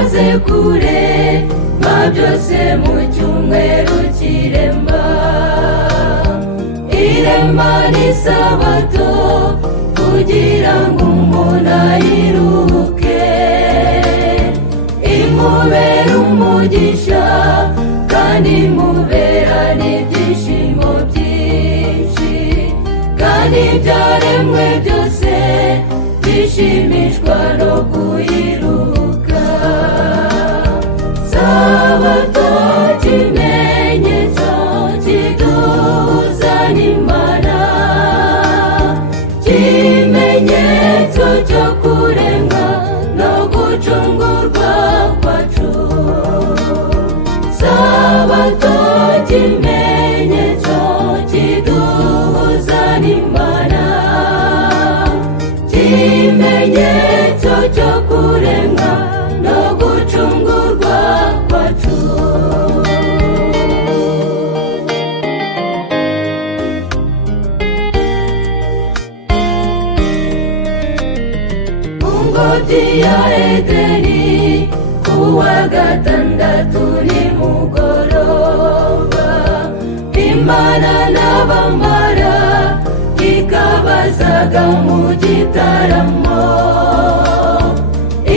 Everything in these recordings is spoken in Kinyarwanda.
maze kurema byose mu cyumweru cy'irema. Irema n'isabato kugira ngo umuntu ayiruhuke, imubera umugisha kandi imubera n'ibyishimo byinshi, kandi ibyaremwe byose bishimishwa no kuyiruhuka. Sabato ikimenyetso kiduhuza n'Imana, ikimenyetso cyo kuremwa no gucungurwa kwacu. Sabato ikimenyetso kiduhuza n'Imana, ikimenyetso cyo kuremwa no gucungurwa kwacu. Mu ngobyi ya Edeni kuwa gatandatu nimugoroba, Imana n'abamara ikabazaga mu gitaramo.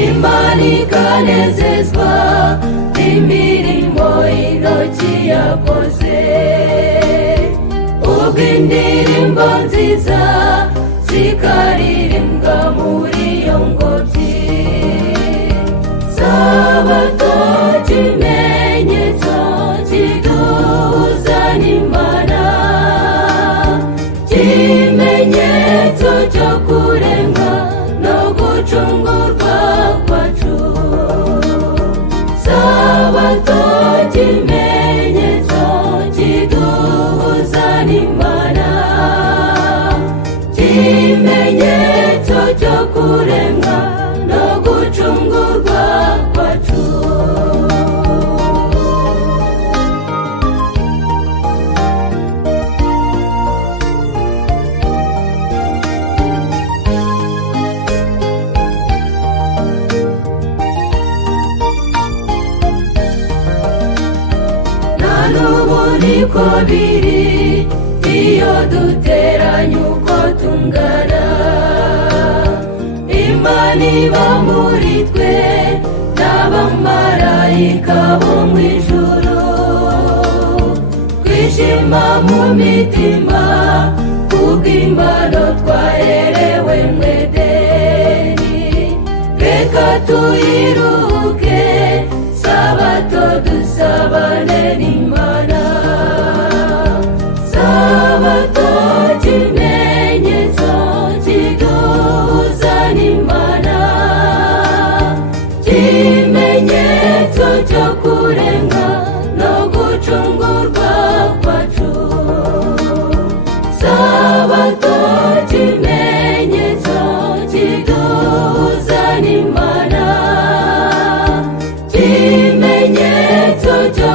Imana ikanezezwa imirimo y'intoki yakoze, ubwo indirimbo nziza zikaririmbwa muri iyo ngobyi. Sabato ikimenyetso kiduhuza n'Imana, ikimenyetso cyo kuremwa no gucungurwa kwacu. Sabato ikimenyetso kiduhuza n'Imana, ikimenyetso cyo kuremwa no gucungurwa kwacu. N'ubu niko biri iyo duteranye uko tungana. Imana iba muri twe n'abamarayika bo mu ijuru, twishima mu mitima kubw'impano twaherewe mu Edeni. Reka tuyiruhuke sabato dusabane n'Imana. Sabato ikimenyetso kiduhuza n'Imana, ikimenyetso cyo kuremwa no gucungurwa kwacu. Sabato ikimenyetso kiduhuza n'Imana, ikimenyetso cyo